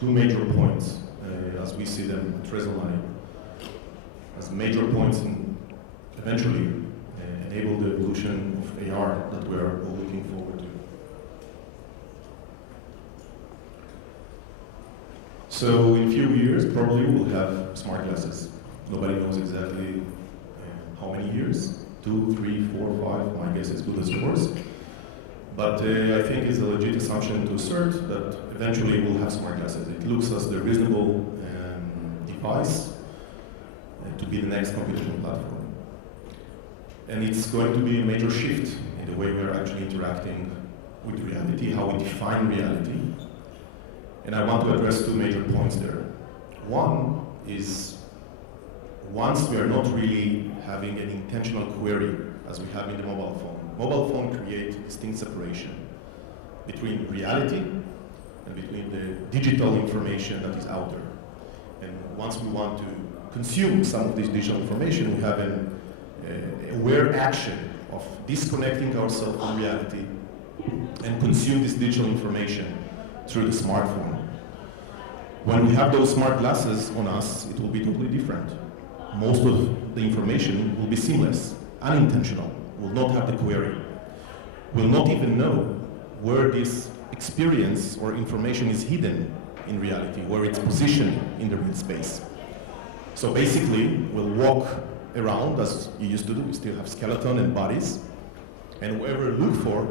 two major points, as we see them at Resonai, as major points in eventually enable the evolution of AR that we are all looking forward to. So in a few years, probably we'll have smart glasses. Nobody knows exactly how many years, 2, 3, 4, 5, my guess is good as yours. But I think it's a legit assumption to assert that eventually we'll have smart glasses. It looks as the reasonable device to be the next computation platform. And it's going to be a major shift in the way we're actually interacting with reality, how we define reality. And I want to address two major points there. One is, once we are not really having an intentional query as we have in the mobile phone. Mobile phone creates distinct separation between reality and between the digital information that is out there. And once we want to consume some of this digital information, we have an aware action of disconnecting ourselves from reality and consume this digital information through the smartphone. When we have those smart glasses on us, it will be totally different. Most of the information will be seamless, unintentional, will not have the query, will not even know where this experience or information is hidden in reality, where it's positioned in the real space. So basically, we'll walk around as you used to do. We still have skeleton and bodies, and wherever we look for,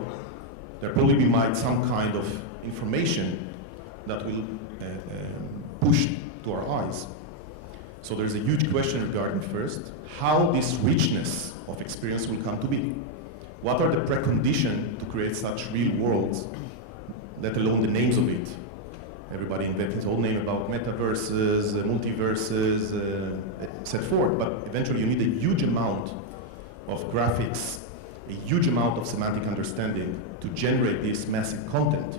there probably be some kind of information that will push to our eyes. So there's a huge question regarding first, how this richness of experience will come to be. What are the preconditions to create such real worlds, let alone the names of it? Everybody invented his whole name about metaverses, multiverses, set forth, but eventually you need a huge amount of graphics, a huge amount of semantic understanding to generate this massive content.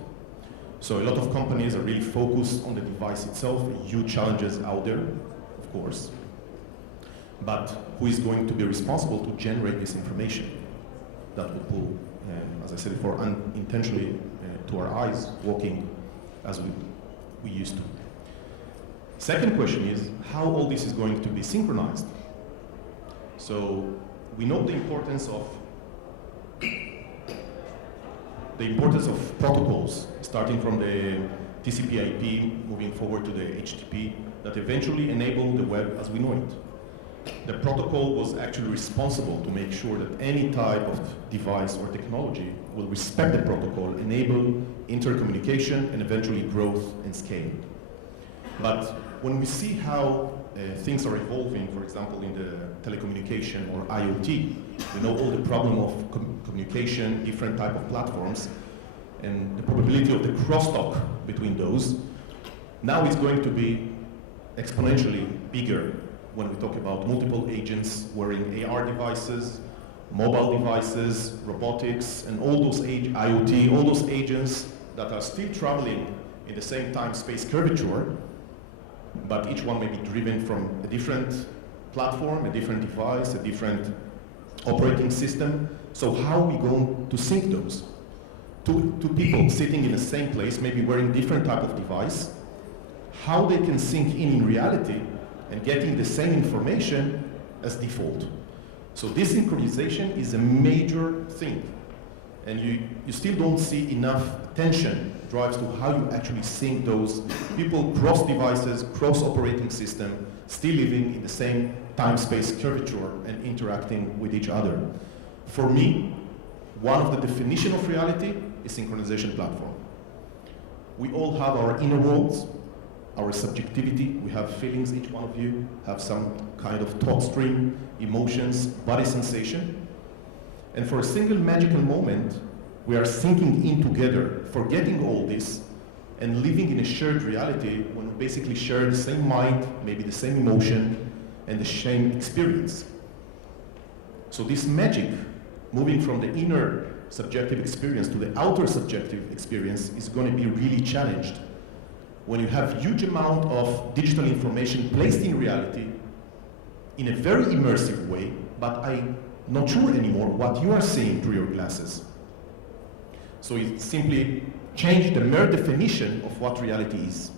So a lot of companies are really focused on the device itself, huge challenges out there, of course. But who is going to be responsible to generate this information that will pull, as I said before, unintentionally to our eyes, walking as we used to. Second question is, how all this is going to be synchronized? So we know the importance of protocols, starting from the TCP/IP, moving forward to the HTTP, that eventually enable the web as we know it. The protocol was actually responsible to make sure that any type of device or technology will respect the protocol, enable intercommunication, and eventually growth and scale. But when we see how things are evolving, for example, in the telecommunication or IoT, we know all the problem of communication, different type of platforms, and the probability of the crosstalk between those. Now it's going to be exponentially bigger when we talk about multiple agents wearing AR devices, mobile devices, robotics, and all those IoT, all those agents that are still traveling in the same time-space curvature, but each one may be driven from a different platform, a different device, a different operating system. So how are we going to sync those? Two people sitting in the same place, maybe wearing different type of device, how they can sync in reality and getting the same information as default. So this synchronization is a major thing. And you still don't see enough attention drives to how you actually sync those people cross devices, cross operating system, still living in the same time-space curvature and interacting with each other. For me, one of the definition of reality is synchronization platform. We all have our inner worlds, our subjectivity. We have feelings, each one of you have some kind of thought stream, emotions, body sensation. And for a single magical moment, we are sinking in together, forgetting all this, and living in a shared reality when we basically share the same mind, maybe the same emotion, and the same experience. So this magic, moving from the inner subjective experience to the outer subjective experience, is going to be really challenged when you have huge amount of digital information placed in reality in a very immersive way, but I'm not sure anymore what you are seeing through your glasses. So it simply changed the mere definition of what reality is.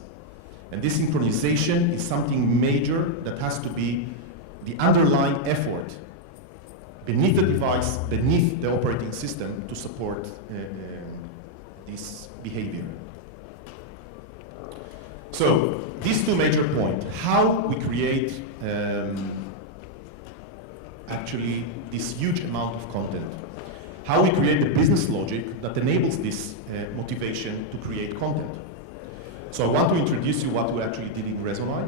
And this synchronization is something major that has to be the underlying effort beneath the device, beneath the operating system to support this behavior. So, these two major points, how we create actually this huge amount of content, how we create the business logic that enables this motivation to create content. So I want to introduce you what we actually did in Resonai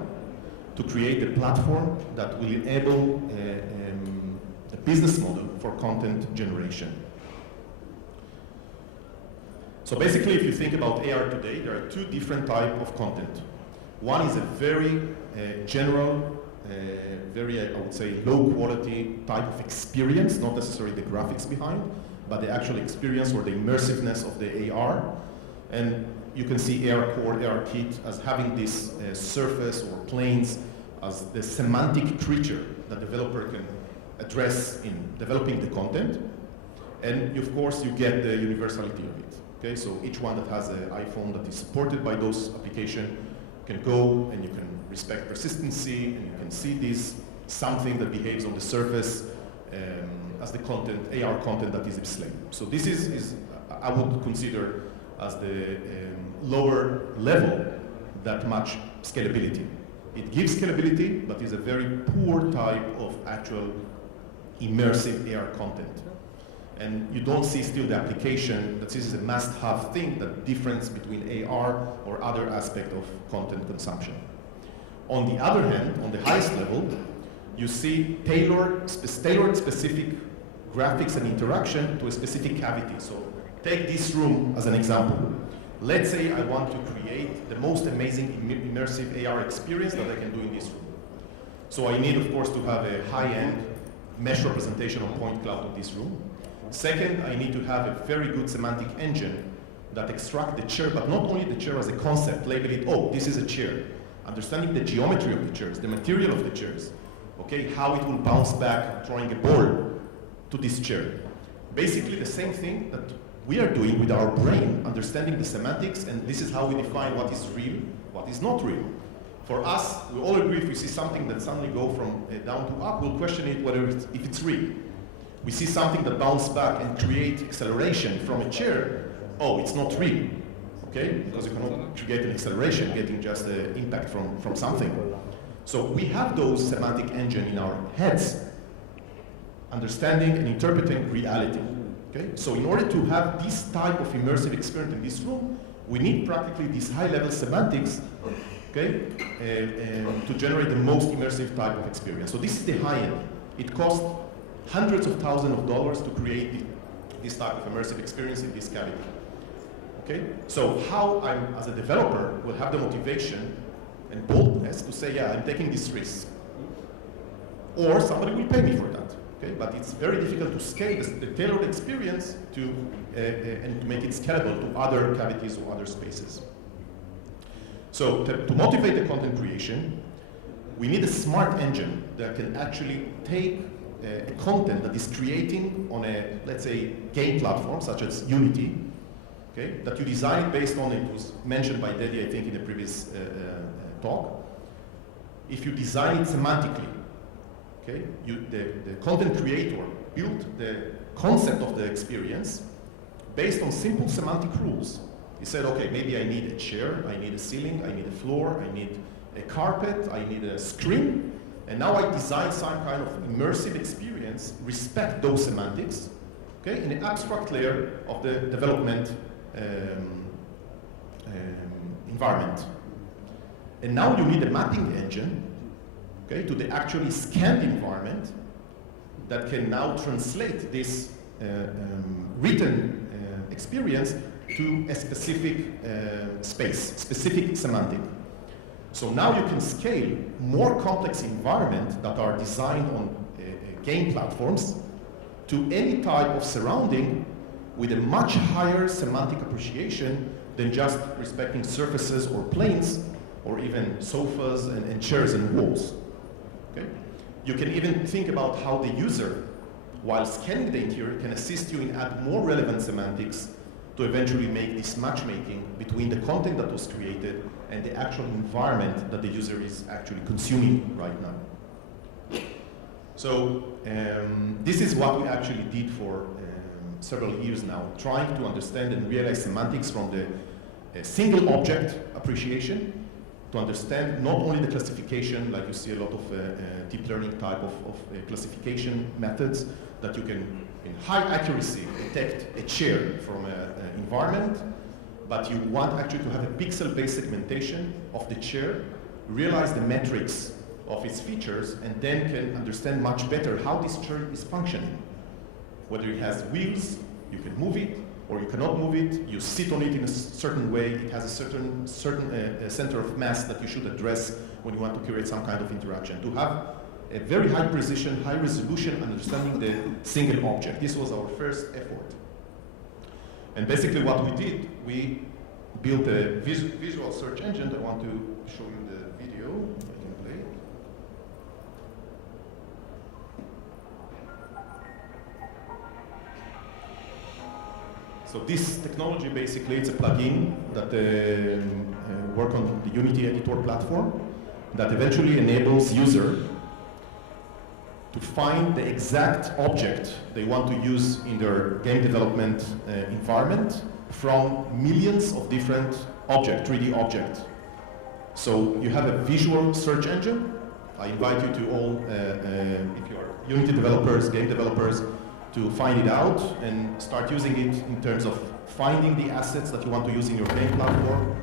to create a platform that will enable a business model for content generation. So basically, if you think about AR today, there are two different types of content. One is a very general, very, I would say, low quality type of experience, not necessarily the graphics behind, but the actual experience or the immersiveness of the AR. And you can see AR Core, AR Kit as having this surface or planes as the semantic creature that developer can address in developing the content. And of course, you get the universality of it. Okay, so each one that has an iPhone that is supported by those applications can go and you can respect persistency and you can see this something that behaves on the surface as the content, AR content that is displayed. So this is I would consider as the lower level that much scalability. It gives scalability, but is a very poor type of actual immersive AR content. And you don't see still the application that this is a must-have thing, the difference between AR or other aspect of content consumption. On the other hand, on the highest level, you see tailored specific graphics and interaction to a specific cavity. So take this room as an example. Let's say I want to create the most amazing immersive AR experience that I can do in this room. So I need, of course, to have a high-end mesh representation of point cloud of this room. Second, I need to have a very good semantic engine that extract the chair, but not only the chair as a concept, label it, oh, this is a chair. Understanding the geometry of the chairs, the material of the chairs, okay, how it will bounce back, throwing a ball to this chair. Basically the same thing that we are doing with our brain, understanding the semantics, and this is how we define what is real, what is not real. For us, we all agree if we see something that suddenly go from down to up, we'll question it whether if it's real. We see something that bounces back and create acceleration from a chair, oh, it's not real, okay? Because you cannot create an acceleration getting just the impact from something. So we have those semantic engine in our heads, understanding and interpreting reality, okay? So in order to have this type of immersive experience in this room, we need practically these high-level semantics, okay, to generate the most immersive type of experience. So this is the high end. It costs hundreds of thousands of dollars to create this type of immersive experience in this cavity. Okay? So how I, as a developer, will have the motivation and boldness to say, yeah, I'm taking this risk. Or somebody will pay me for that. Okay? But it's very difficult to scale the tailored experience to, and to make it scalable to other cavities or other spaces. So to motivate the content creation, we need a smart engine that can actually take content that is creating on a, let's say, game platform such as Unity, okay, that you design it based on, it was mentioned by Dedi, I think, in the previous talk. If you design it semantically, okay, the content creator built the concept of the experience based on simple semantic rules. He said, okay, maybe I need a chair, I need a ceiling, I need a floor, I need a carpet, I need a screen. And now I design some kind of immersive experience, respect those semantics, okay, in the abstract layer of the development environment. And now you need a mapping engine, okay, to the actually scanned environment that can now translate this written experience to a specific space, specific semantic. So now you can scale more complex environments that are designed on game platforms to any type of surrounding with a much higher semantic appreciation than just respecting surfaces or planes or even sofas and chairs and walls. Okay? You can even think about how the user, while scanning the interior, can assist you in add more relevant semantics to eventually make this matchmaking between the content that was created and the actual environment that the user is actually consuming right now. So this is what we actually did for several years now, trying to understand and realize semantics from the single object appreciation, to understand not only the classification, like you see a lot of deep learning type of classification methods, that you can, in high accuracy, detect a chair from an environment, but you want actually to have a pixel-based segmentation of the chair, realize the metrics of its features, and then can understand much better how this chair is functioning. Whether it has wheels, you can move it, or you cannot move it, you sit on it in a certain way, it has a certain center of mass that you should address when you want to create some kind of interaction. To have a very high precision, high resolution understanding the single object. This was our first effort. And basically what we did, we built a visual search engine. I want to show you the video. I can play it. So this technology, basically, it's a plugin that works on the Unity editor platform that eventually enables user to find the exact object they want to use in their game development environment from millions of different objects, 3D objects. So you have a visual search engine. I invite you to all, if you are Unity developers, game developers, to find it out and start using it in terms of finding the assets that you want to use in your game platform.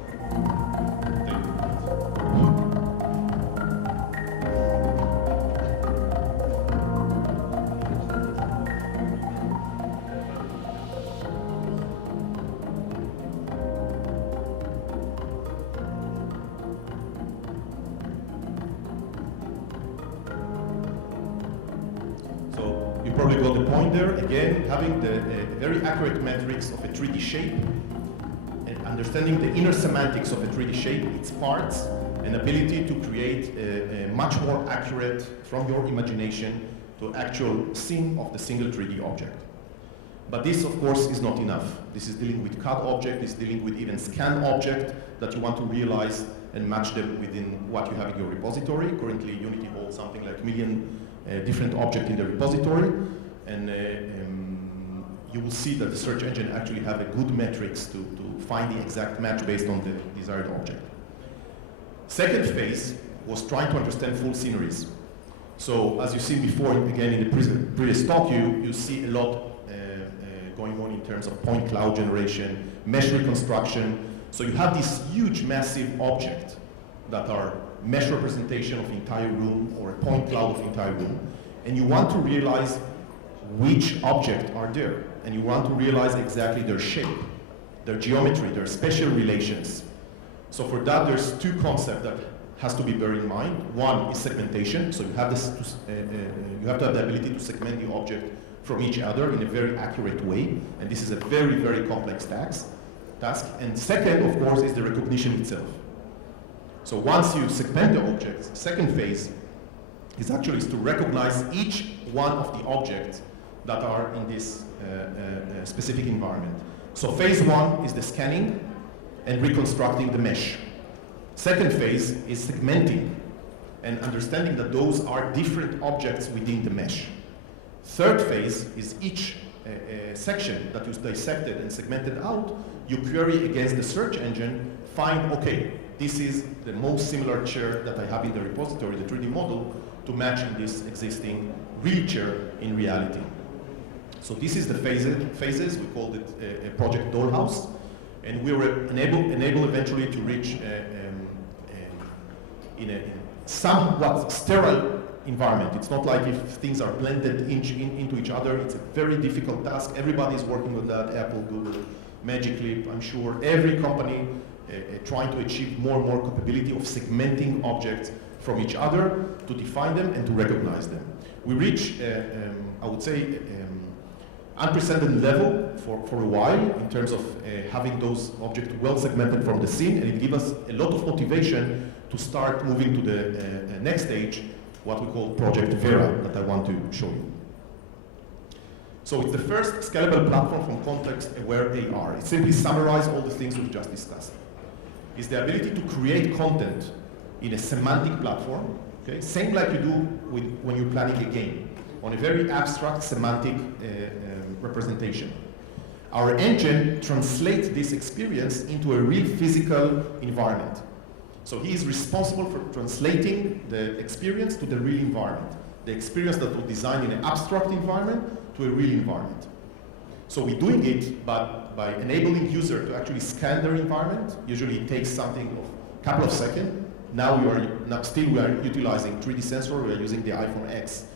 You probably got the point there. Again, having the very accurate metrics of a 3D shape and understanding the inner semantics of a 3D shape, its parts, and ability to create a much more accurate, from your imagination, to actual scene of the single 3D object. But this, of course, is not enough. This is dealing with CAD object, it's dealing with even scan object that you want to realize and match them within what you have in your repository. Currently, Unity holds something like 1 million different objects in the repository, and you will see that the search engine actually have a good metrics to find the exact match based on the desired object. Second phase was trying to understand full sceneries. So as you've seen before, again in the previous talk, you see a lot going on in terms of point cloud generation, mesh reconstruction. So you have this huge, massive object that are mesh representation of the entire room or a point cloud of the entire room, and you want to realize which object are there, and you want to realize exactly their shape, their geometry, their spatial relations. So for that, there's two concepts that has to be bear in mind. One is segmentation, so you have this, you have to have the ability to segment the object from each other in a very accurate way, and this is a very, very complex task. And second, of course, is the recognition itself. So once you segment the objects, second phase is actually to recognize each one of the objects that are in this specific environment. So phase one is the scanning and reconstructing the mesh. Second phase is segmenting and understanding that those are different objects within the mesh. Third phase is each section that you dissected and segmented out, you query against the search engine, find, okay, this is the most similar chair that I have in the repository, the 3D model, to match in this existing real chair in reality. So this is the phases. We called it a project dollhouse, and we were enabled eventually to reach in a somewhat sterile environment. It's not like if things are blended into each other. It's a very difficult task. Everybody's working with that, Apple, Google, Magic Leap, I'm sure. Every company trying to achieve more and more capability of segmenting objects from each other to define them and to recognize them. We reach, I would say, unprecedented level for a while in terms of having those objects well segmented from the scene, and it gives us a lot of motivation to start moving to the next stage, what we call Project Vera, that I want to show you. So it's the first scalable platform from context-aware AR. It simply summarizes all the things we've just discussed. It's the ability to create content in a semantic platform, okay? Same like you do when you're planning a game, on a very abstract semantic representation. Our engine translates this experience into a real physical environment. So he is responsible for translating the experience to the real environment. The experience that was designed in an abstract environment to a real environment. So we're doing it by enabling user to actually scan their environment. Usually it takes something of a couple of seconds. Now we are utilizing 3D sensor. We are using the iPhone X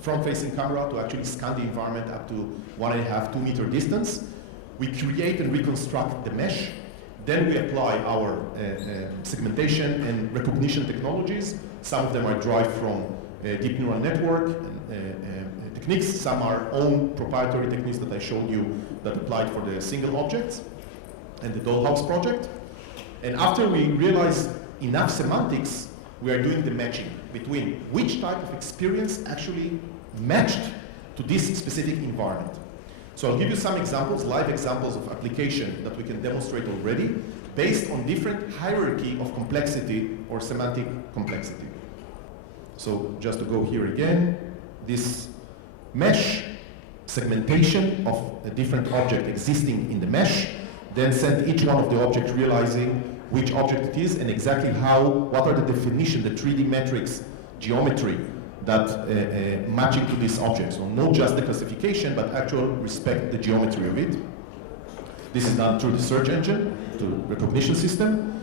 front-facing camera to actually scan the environment up to 1.5, 2 meter distance. We create and reconstruct the mesh. Then we apply our segmentation and recognition technologies. Some of them are derived from deep neural network techniques. Some are own proprietary techniques that I showed you that applied for the single objects and the dollhouse project. And after we realize enough semantics, we are doing the matching between which type of experience actually matched to this specific environment. So I'll give you some examples, live examples of application that we can demonstrate already based on different hierarchy of complexity or semantic complexity. So just to go here again, this mesh segmentation of a different object existing in the mesh, then send each one of the objects realizing which object it is and exactly what are the definition, the 3D metrics, geometry that matching to this object. So not just the classification, but actual respect the geometry of it. This is done through the search engine, the recognition system.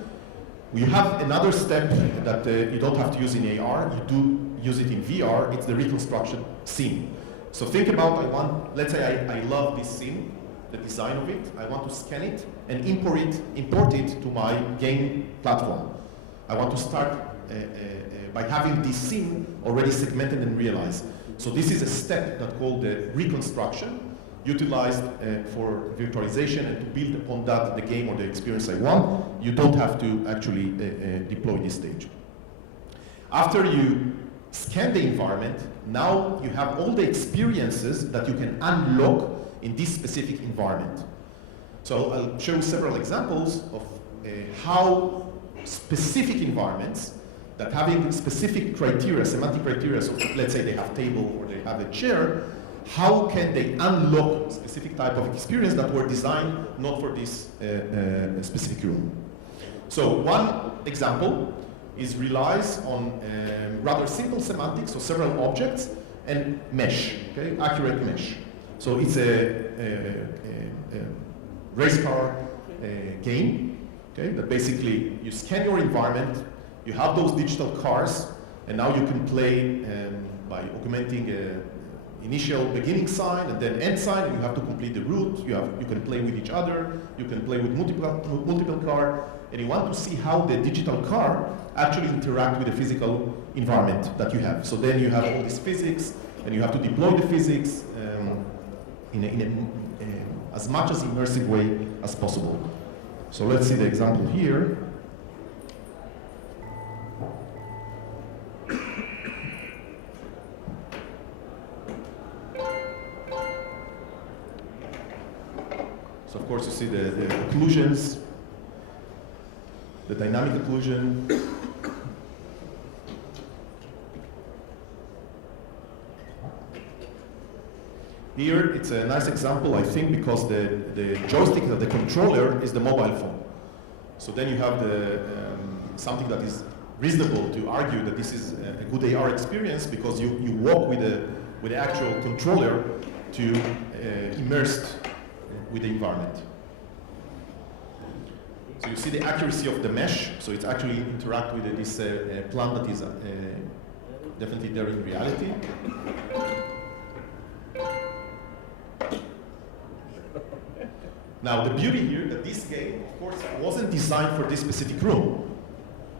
We have another step that you don't have to use in AR, you do use it in VR, it's the reconstruction scene. So think about, let's say I love this scene, the design of it, I want to scan it and import it to my game platform. I want to start by having this scene already segmented and realized. So this is a step that's called the reconstruction, utilized for virtualization and to build upon that the game or the experience I want. You don't have to actually deploy this stage. After you scan the environment, now you have all the experiences that you can unlock in this specific environment. So I'll show you several examples of how specific environments that having specific criteria, semantic criteria, so let's say they have table or they have a chair, how can they unlock specific type of experience that were designed not for this specific room? So one example relies on rather simple semantics, so several objects, and mesh, okay, accurate mesh. So it's a race car game, okay, that basically you scan your environment, you have those digital cars, and now you can play by augmenting initial beginning sign and then end sign, and you have to complete the route. You can play with each other, you can play with multiple car, and you want to see how the digital car actually interact with the physical environment that you have. So then you have all this physics, and you have to deploy the physics in as much as immersive way as possible. So let's see the example here. So of course you see the occlusions, the dynamic occlusion. Here it's a nice example, I think, because the joystick of the controller is the mobile phone. So then you have something that is reasonable to argue that this is a good AR experience because you walk with the actual controller to immerse with the environment. So you see the accuracy of the mesh, so it's actually interact with this plant that is definitely there in reality. Now the beauty here that this game, of course, wasn't designed for this specific room.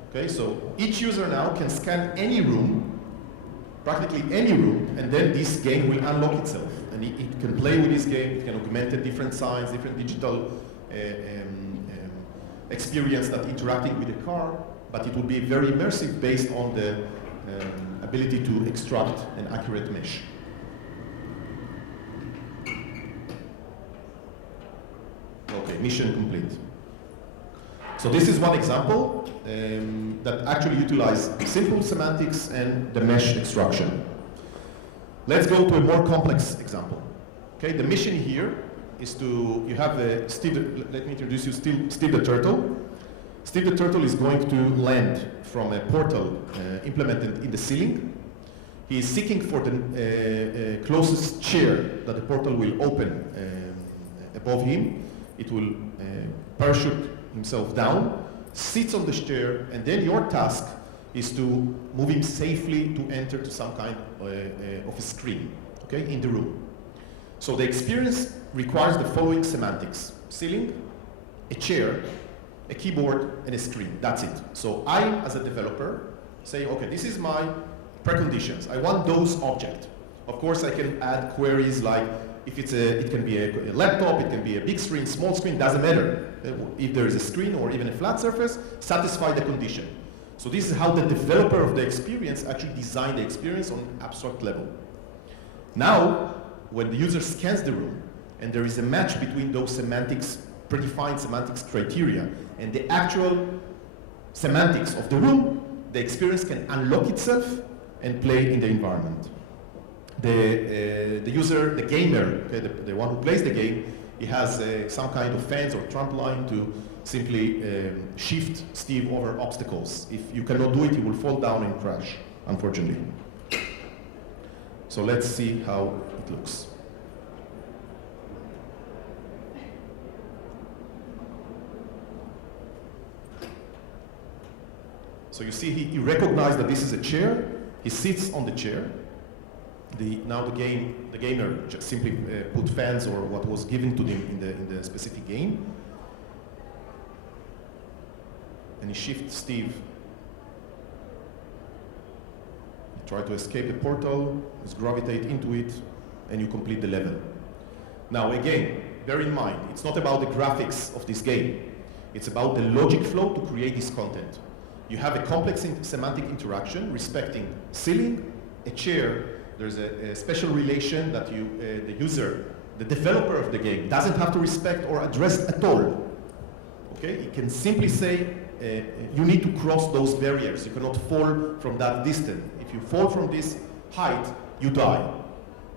Okay, so each user now can scan any room, practically any room, and then this game will unlock itself. And it can play with this game, it can augment different signs, different digital experience that interacting with the car, but it will be very immersive based on the ability to extract an accurate mesh. mission complete. So this is one example that actually utilizes simple semantics and the mesh extraction. Let's go to a more complex example. Okay, the mission here is to, you have Steve, let me introduce you, Steve the Turtle. Steve the Turtle is going to land from a portal implemented in the ceiling. He is seeking for the closest chair that the portal will open above him. It will parachute himself down, sits on the chair, and then your task is to move him safely to enter to some kind of a screen, okay, in the room. So the experience requires the following semantics: ceiling, a chair, a keyboard, and a screen. That's it. So I, as a developer, say, okay, this is my preconditions. I want those objects. Of course, I can add queries like, if it's it can be a laptop, it can be a big screen, small screen, doesn't matter. If there is a screen or even a flat surface, satisfy the condition. So this is how the developer of the experience actually designed the experience on an abstract level. Now, when the user scans the room, and there is a match between those semantics, predefined semantics criteria, and the actual semantics of the room, the experience can unlock itself and play in the environment. The user, the gamer, okay, the one who plays the game, he has some kind of fence or trampoline to simply shift Steve over obstacles. If you cannot do it, he will fall down and crash, unfortunately. So let's see how it looks. So you see, he recognized that this is a chair. He sits on the chair. Now the gamer just simply put fans or what was given to him in the specific game. And he shifts Steve. You try to escape the portal, just gravitate into it, and you complete the level. Now again, bear in mind, it's not about the graphics of this game. It's about the logic flow to create this content. You have a complex semantic interaction respecting ceiling, a chair. There's a special relation that the user, the developer of the game, doesn't have to respect or address at all. Okay? It can simply say, you need to cross those barriers. You cannot fall from that distance. If you fall from this height, you die.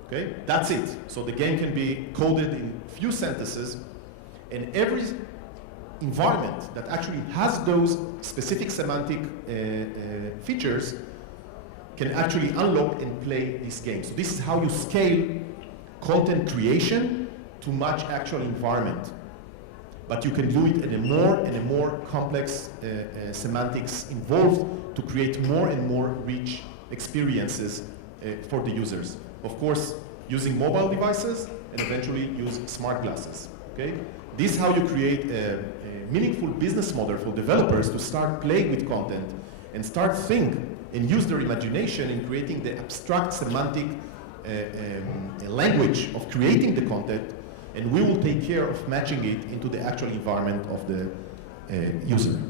Okay? That's it. So the game can be coded in few sentences, and every environment that actually has those specific semantic features can actually unlock and play this game. So this is how you scale content creation to match actual environment. But you can do it in a more complex semantics involved to create more and more rich experiences for the users. Of course, using mobile devices and eventually use smart glasses. Okay? This is how you create a meaningful business model for developers to start playing with content and start think and use their imagination in creating the abstract semantic language of creating the content, and we will take care of matching it into the actual environment of the user.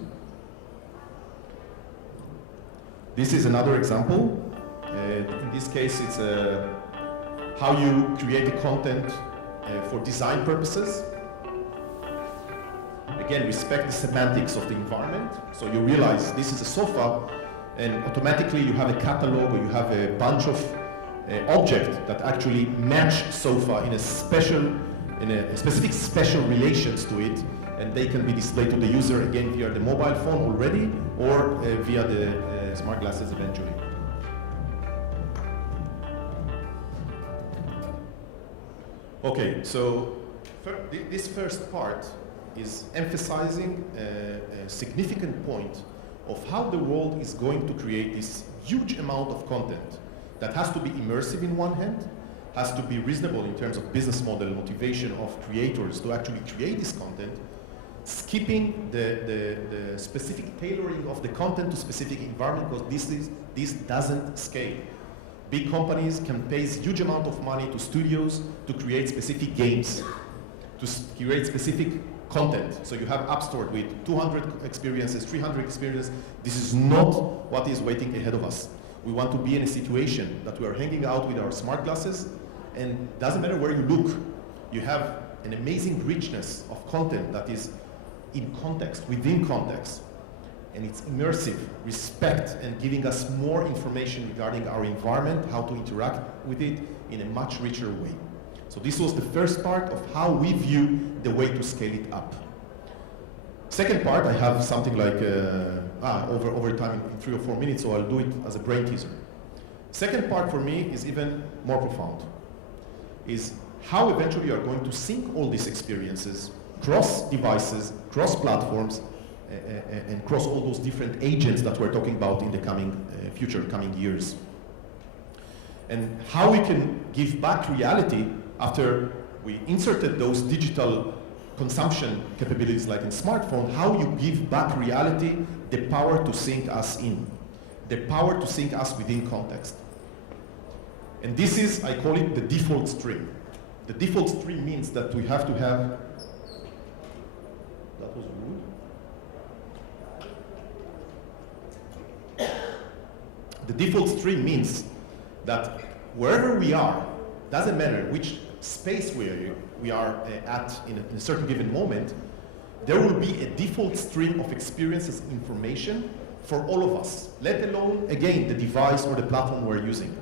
This is another example. In this case, it's how you create the content for design purposes. Again, respect the semantics of the environment. So you realize this is a sofa, and automatically you have a catalog or you have a bunch of objects that actually match sofa in a specific special relations to it, and they can be displayed to the user again via the mobile phone already or via the smart glasses eventually. Okay, so this first part is emphasizing a significant point of how the world is going to create this huge amount of content that has to be immersive in one hand, has to be reasonable in terms of business model, motivation of creators to actually create this content, skipping the specific tailoring of the content to specific environment, because this doesn't scale. Big companies can pay huge amount of money to studios to create specific games, to create specific content. So you have App Store with 200 experiences, 300 experiences. This is not what is waiting ahead of us. We want to be in a situation that we are hanging out with our smart glasses, and doesn't matter where you look, you have an amazing richness of content that is in context, within context. And it's immersive, respect, and giving us more information regarding our environment, how to interact with it in a much richer way. So this was the first part of how we view the way to scale it up. Second part, I have something like over time in 3 or 4 minutes, so I'll do it as a brain teaser. Second part for me is even more profound, is how eventually you are going to sync all these experiences cross devices, cross platforms, and cross all those different agents that we're talking about in the coming coming years. And how we can give back reality after we inserted those digital consumption capabilities like in smartphone, how you give back reality the power to sync us in, the power to sync us within context. And this is, I call it the default stream. The default stream means that we have to have, that was rude. The default stream means that wherever we are, doesn't matter which space we are at in a certain given moment, there will be a default stream of experiences, information for all of us, let alone, again, the device or the platform we're using.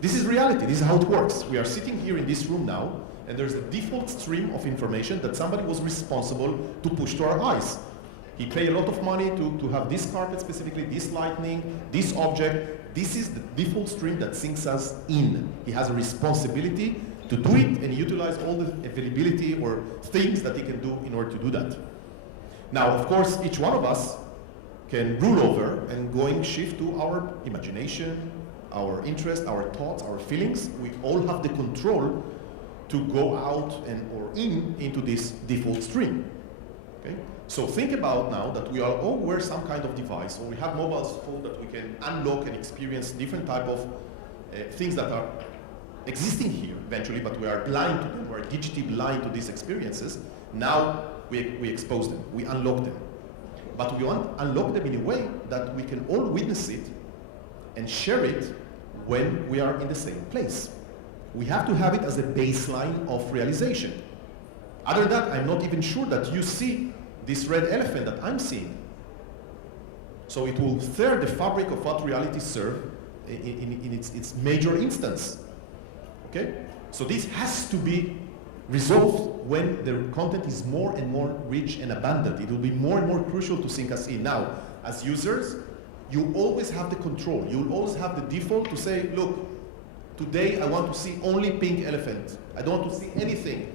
This is reality, this is how it works. We are sitting here in this room now, and there's a default stream of information that somebody was responsible to push to our eyes. He paid a lot of money to have this carpet specifically, this lighting, this object. This is the default stream that syncs us in. He has a responsibility to do it and utilize all the availability or things that he can do in order to do that. Now, of course, each one of us can rule over and going shift to our imagination, our interest, our thoughts, our feelings. We all have the control to go out and or into this default stream. Okay? So think about now that we all wear some kind of device, or we have mobile phone that we can unlock and experience different type of things that are existing here eventually, but we are blind to them, we are digitally blind to these experiences. Now we expose them, we unlock them. But we want to unlock them in a way that we can all witness it and share it when we are in the same place. We have to have it as a baseline of realization. Other than that, I'm not even sure that you see this red elephant that I'm seeing. So it will tear the fabric of what reality serves in its major instance. Okay? So this has to be resolved when the content is more and more rich and abundant. It will be more and more crucial to sync us in. Now, as users, you always have the control. You will always have the default to say, look, today I want to see only pink elephant. I don't want to see anything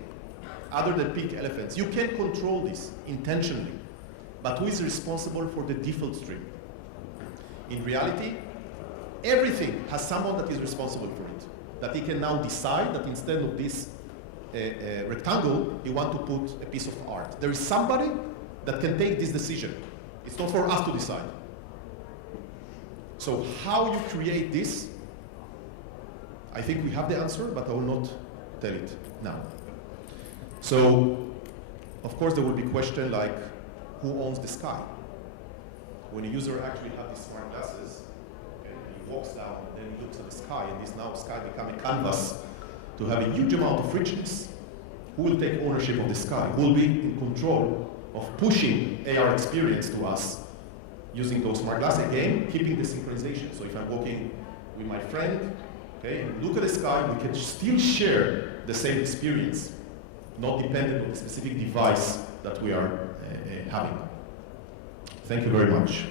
other than pink elephants. You can control this intentionally, but who is responsible for the default stream? In reality, everything has someone that is responsible for it, that he can now decide that instead of this rectangle, he wants to put a piece of art. There is somebody that can take this decision. It's not for us to decide. So how you create this, I think we have the answer, but I will not tell it now. So, of course, there will be a question like, who owns the sky? When a user actually has these smart glasses, and he walks down and then he looks at the sky, and this now sky become a canvas to have a huge amount of richness. Who will take ownership of the sky? Who will be in control of pushing AR experience to us using those smart glasses? Again, keeping the synchronization. So if I'm walking with my friend, okay, and look at the sky, we can still share the same experience, not dependent on the specific device that we are having. Thank you very much.